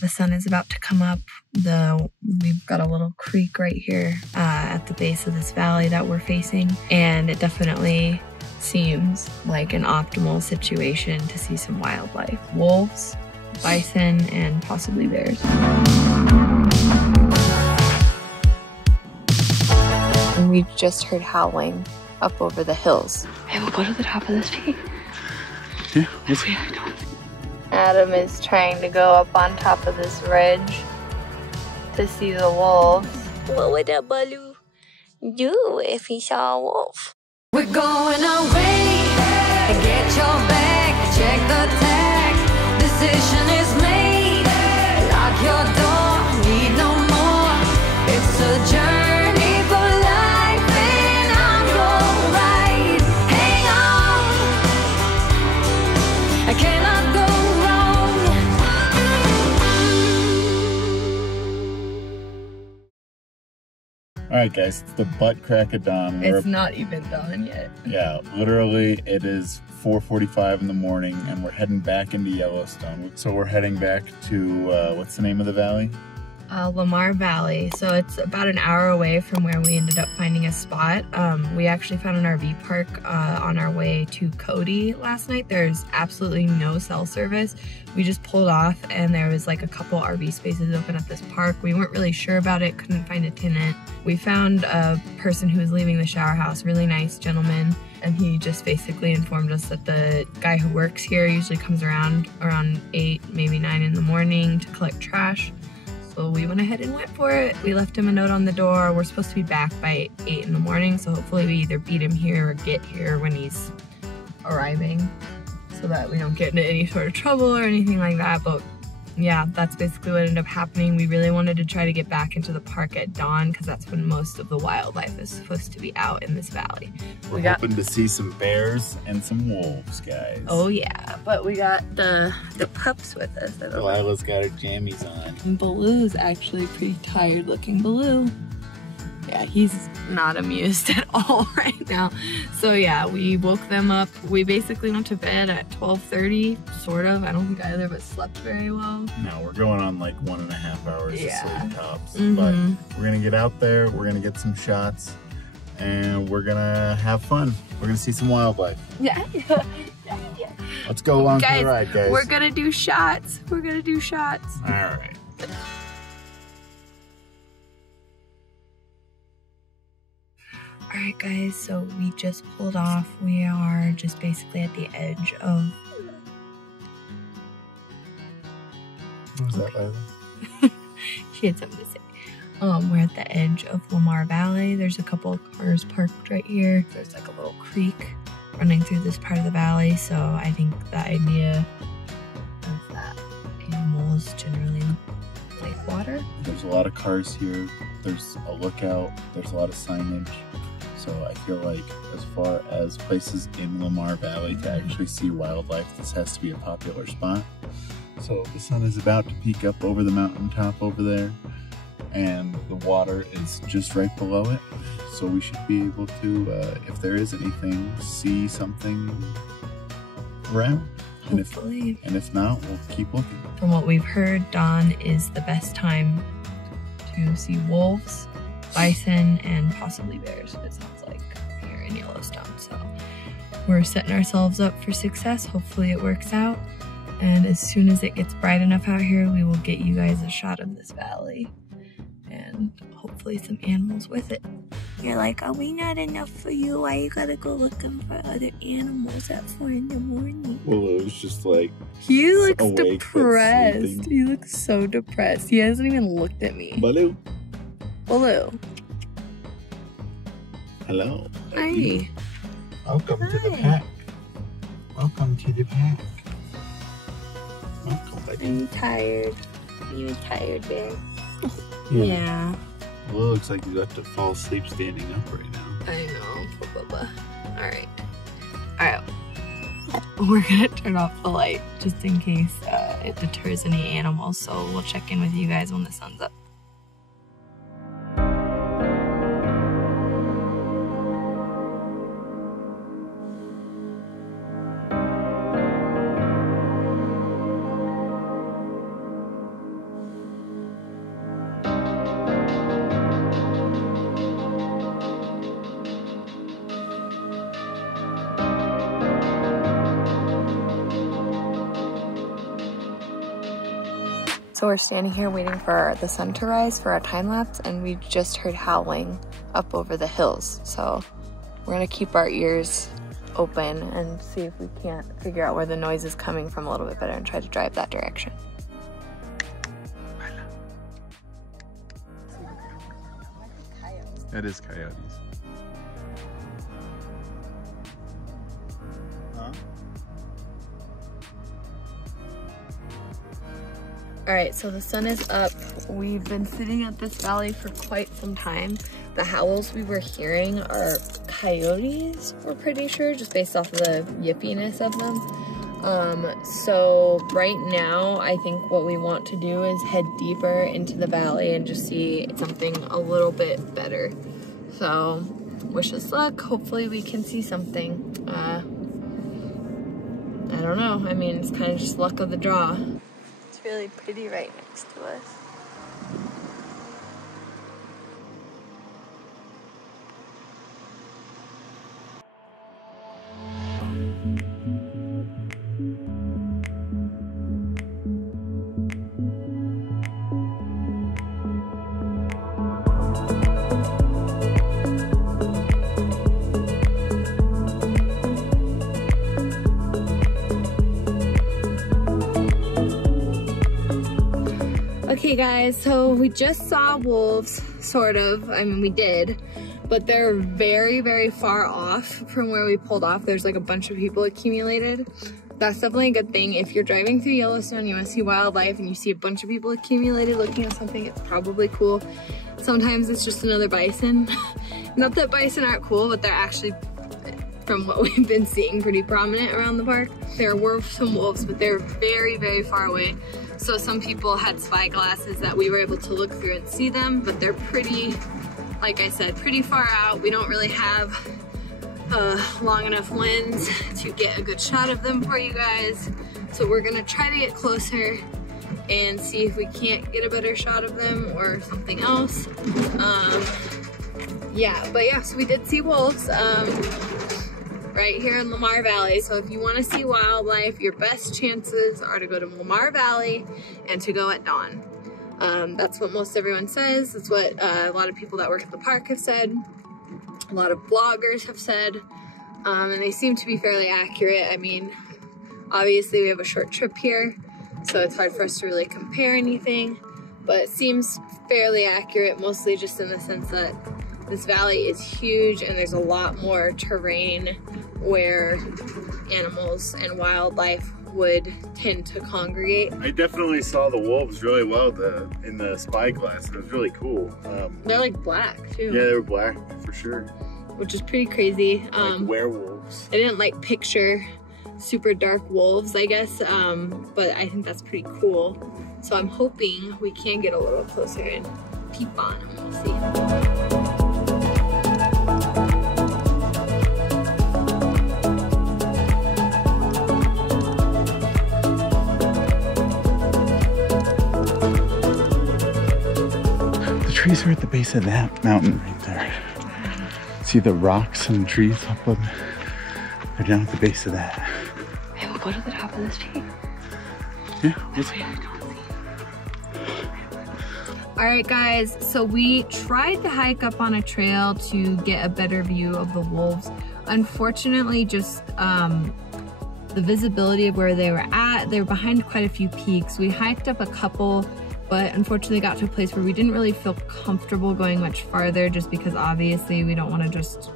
The sun is about to come up. We've got a little creek right here at the base of this valley that we're facing, and it definitely seems like an optimal situation to see some wildlife. Wolves, bison, and possibly bears. And we just heard howling up over the hills. Hey, we'll go to the top of this peak. Yeah, let's see. Adam is trying to go up on top of this ridge to see the wolves. What would a Baloo do if he saw a wolf? We're going away. Get your bag, check the tag. Decision is made. Lock your door, need no more. It's a journey for life, and I'm your ride. Hang on, I cannot go All right, guys, it's the butt crack of dawn. It's not even dawn yet. Yeah, literally it is 4:45 in the morning and we're heading back into Yellowstone. So we're heading back to, what's the name of the valley? Lamar Valley. So it's about an hour away from where we ended up finding a spot. We actually found an RV park on our way to Cody last night. There's absolutely no cell service. We just pulled off and there was like a couple RV spaces open at this park. We weren't really sure about it, couldn't find a tenant. We found a person who was leaving the shower house, really nice gentleman, and he just basically informed us that the guy who works here usually comes around 8, maybe 9 in the morning to collect trash. So we went ahead and went for it. We left him a note on the door. We're supposed to be back by 8 in the morning, so hopefully we either beat him here or get here when he's arriving so that we don't get into any sort of trouble or anything like that. But yeah, that's basically what ended up happening. We really wanted to try to get back into the park at dawn because that's when most of the wildlife is supposed to be out in this valley. We're hoping to see some bears and some wolves, guys. Oh yeah, but we got the pups with us. Delilah's got her jammies on. And Baloo's actually pretty tired looking. Baloo. Yeah, he's not amused at all right now. So yeah, we woke them up. We basically went to bed at 12:30, sort of. I don't think either of us slept very well. No, we're going on like 1.5 hours of sleep tops. Mm-hmm. But we're gonna get out there, we're gonna get some shots, and we're gonna have fun. We're gonna see some wildlife. Yeah. Let's go along for the ride, guys. We're gonna do shots. We're gonna do shots. All right. Alright guys, so we just pulled off. We are just basically at the edge of... What was that, Lila? She had something to say. We're at the edge of Lamar Valley. There's a couple of cars parked right here. There's like a little creek running through this part of the valley, so I think the idea of that animals generally like water. There's a lot of cars here. There's a lookout. There's a lot of signage. So I feel like as far as places in Lamar Valley to actually see wildlife, this has to be a popular spot. So the sun is about to peek up over the mountaintop over there, and the water is just right below it. So we should be able to, if there is anything, see something around. Hopefully. And if not, we'll keep looking. From what we've heard, dawn is the best time to see wolves, bison, and possibly bears, it sounds like, here in Yellowstone. So we're setting ourselves up for success. Hopefully it works out. And as soon as it gets bright enough out here, we will get you guys a shot of this valley and hopefully some animals with it. You're like, are we not enough for you? Why you gotta go looking for other animals at 4 in the morning? Well, it was just like... He looks depressed. He looks so depressed. He hasn't even looked at me. Baloo. Baloo. Hello. Hi. Welcome to the pack. Welcome to the pack. Welcome, buddy. I'm tired. You tired, bear? Yeah. Well, it looks like you have to fall asleep standing up right now. I know. Blah, blah, blah. Alright. Alright. We're gonna turn off the light just in case it deters any animals, so we'll check in with you guys when the sun's up. So we're standing here waiting for the sun to rise for our time lapse, and we just heard howling up over the hills. So we're gonna keep our ears open and see if we can't figure out where the noise is coming from a little bit better and try to drive that direction. It is coyotes. Huh? All right, so the sun is up. We've been sitting at this valley for quite some time. The howls we were hearing are coyotes, we're pretty sure, just based off of the yippiness of them. So right now, I think what we want to do is head deeper into the valley and just see something a little bit better. So wish us luck. Hopefully we can see something. I don't know. I mean, it's kind of just luck of the draw. It's really pretty right next to us. Okay guys, so we just saw wolves, sort of. I mean, we did, but they're very, very far off from where we pulled off. There's like a bunch of people accumulated. That's definitely a good thing. If you're driving through Yellowstone, you want to see wildlife and you see a bunch of people accumulated looking at something, it's probably cool. Sometimes it's just another bison. Not that bison aren't cool, but they're actually, from what we've been seeing, pretty prominent around the park. There were some wolves, but they're very, very far away. So some people had spy glasses that we were able to look through and see them, but they're pretty, like I said, pretty far out. We don't really have a long enough lens to get a good shot of them for you guys. So we're gonna try to get closer and see if we can't get a better shot of them or something else. So we did see wolves. Right here in Lamar Valley. So if you want to see wildlife, your best chances are to go to Lamar Valley and to go at dawn. That's what most everyone says. That's what a lot of people that work at the park have said. A lot of bloggers have said, and they seem to be fairly accurate. I mean, obviously we have a short trip here, so it's hard for us to really compare anything, but it seems fairly accurate, mostly just in the sense that this valley is huge and there's a lot more terrain where animals and wildlife would tend to congregate. I definitely saw the wolves really well in the spyglass. It was really cool. They're like black too. Yeah, they were black for sure. Which is pretty crazy. Like werewolves. I didn't like picture super dark wolves, I guess, but I think that's pretty cool. So I'm hoping we can get a little closer and peep on them. We'll see. The trees are at the base of that mountain right there. See the rocks and the trees up on, they're down at the base of that. Hey, we'll go to the top of this peak. Yeah, let's go. All right, guys, so we tried to hike up on a trail to get a better view of the wolves. Unfortunately, just the visibility of where they were behind quite a few peaks. We hiked up a couple, but unfortunately got to a place where we didn't really feel comfortable going much farther, just because obviously we don't want to just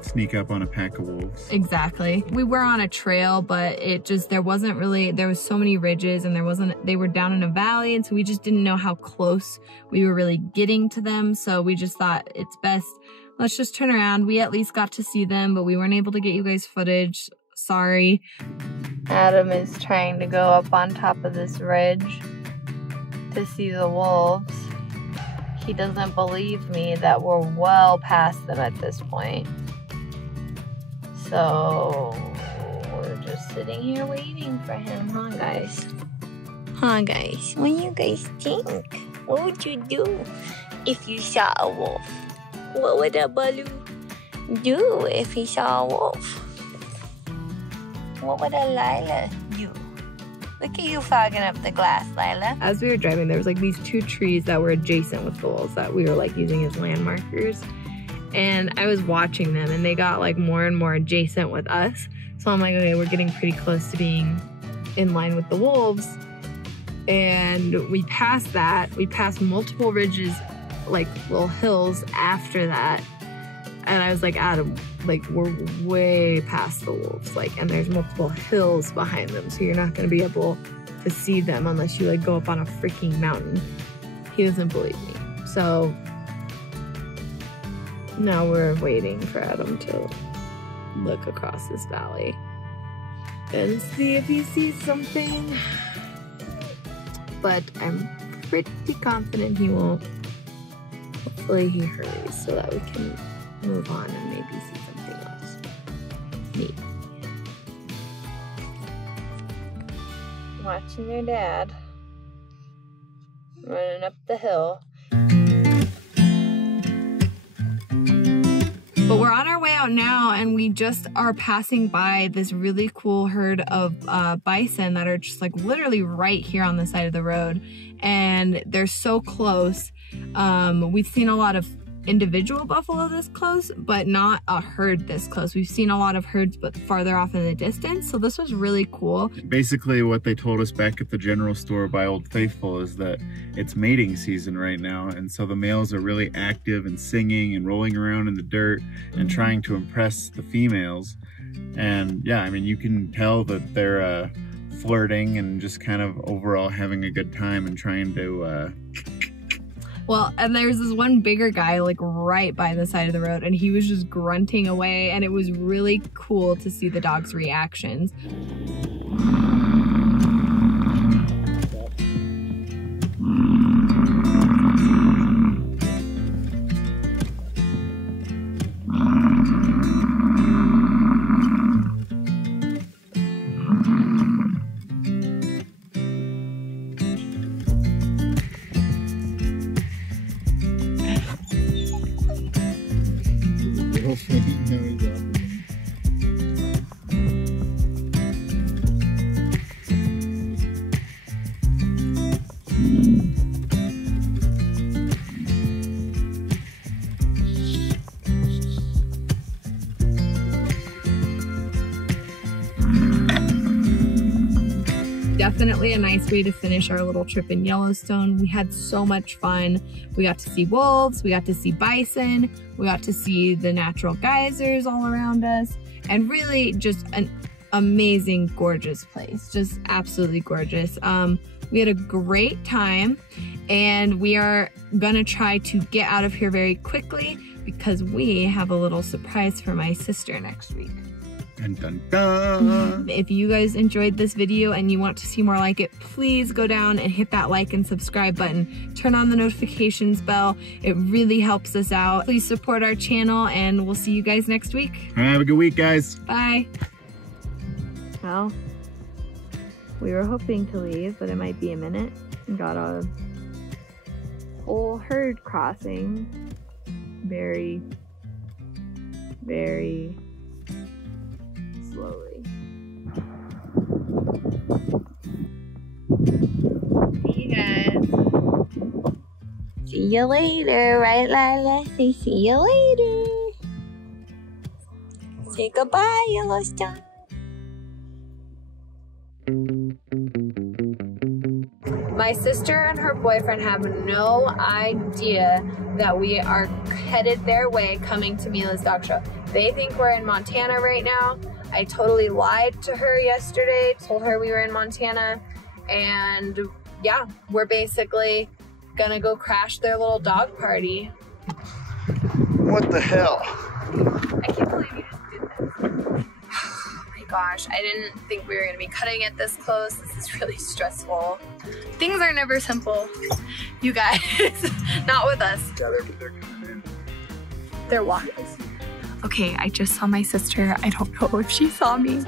sneak up on a pack of wolves. Exactly. We were on a trail, but there was so many ridges and they were down in a valley, and so we just didn't know how close we were really getting to them. So we just thought it's best, let's just turn around. We at least got to see them, but we weren't able to get you guys footage. Sorry. Adam is trying to go up on top of this ridge to see the wolves. He doesn't believe me that we're well past them at this point. So we're just sitting here waiting for him, huh guys? Huh guys? What do you guys think? What would you do if you saw a wolf? What would a Baloo do if he saw a wolf? What would a Lila do? Look at you fogging up the glass, Lila. As we were driving, there was like these 2 trees that were adjacent with the wolves that we were like using as landmarkers. And I was watching them and they got like more and more adjacent with us. So I'm like, okay, we're getting pretty close to being in line with the wolves. And we passed that. We passed multiple ridges, like little hills after that. And I was like, Adam, like we're way past the wolves, like, and there's multiple hills behind them, so you're not gonna be able to see them unless you like go up on a freaking mountain. He doesn't believe me. So now we're waiting for Adam to look across this valley and see if he sees something. But I'm pretty confident he won't. Hopefully he hurries so that we can move on and maybe see something else. Maybe. Watching your dad running up the hill. But we're on our way out now and we just are passing by this really cool herd of bison that are just like literally right here on the side of the road. And they're so close. We've seen a lot of individual buffalo this close, but not a herd this close. We've seen a lot of herds but farther off in the distance, so this was really cool. Basically what they told us back at the general store by Old Faithful is that it's mating season right now, and so the males are really active and singing and rolling around in the dirt and trying to impress the females. And yeah, I mean, you can tell that they're flirting and just kind of overall having a good time and trying to well, and there's this one bigger guy like right by the side of the road and he was just grunting away, and it was really cool to see the dog's reactions. Definitely a nice way to finish our little trip in Yellowstone. We had so much fun. We got to see wolves, we got to see bison, we got to see the natural geysers all around us, and really just an amazing, gorgeous place. Just absolutely gorgeous. We had a great time, and we are gonna try to get out of here very quickly because we have a little surprise for my sister next week. Dun, dun, dun. If you guys enjoyed this video and you want to see more like it, please go down and hit that like and subscribe button. Turn on the notifications bell. It really helps us out. Please support our channel, and we'll see you guys next week. Have a good week, guys. Bye. Well, we were hoping to leave, but it might be a minute. We got a whole herd crossing. Very, very slowly. See you guys. See you later, right, Lila? Say see you later. Say goodbye, Yellowstone. My sister and her boyfriend have no idea that we are headed their way coming to Mila's dog show. They think we're in Montana right now. I totally lied to her yesterday, told her we were in Montana, and yeah, we're basically gonna go crash their little dog party. What the hell? I can't believe you just did this. Oh my gosh, I didn't think we were gonna be cutting it this close. This is really stressful. Things are never simple, you guys. Not with us. Yeah, they're coming in. They're walking. Okay, I just saw my sister. I don't know if she saw me.